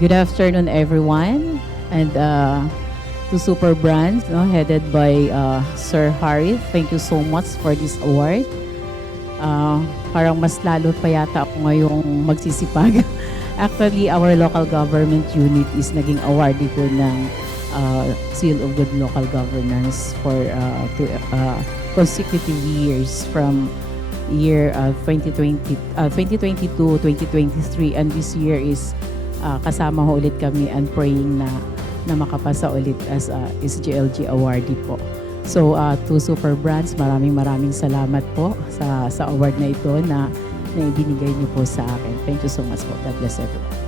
Good afternoon, everyone, and to Super Brands, no, headed by Sir Harith. Thank you so much for this award. Parang mas lalo pa yata ako ngayong magsisipag. Actually, our local government unit is naging awardee po ng Seal of Good Local Governance for two consecutive years from year 2022, 2023, and this year is kasama ho ulit kami and praying na makapasa ulit as SGLG awardee po. So to Super Brands, maraming salamat po sa award na ito na ibinigay niyo po sa akin. Thank you so much po. God bless everyone.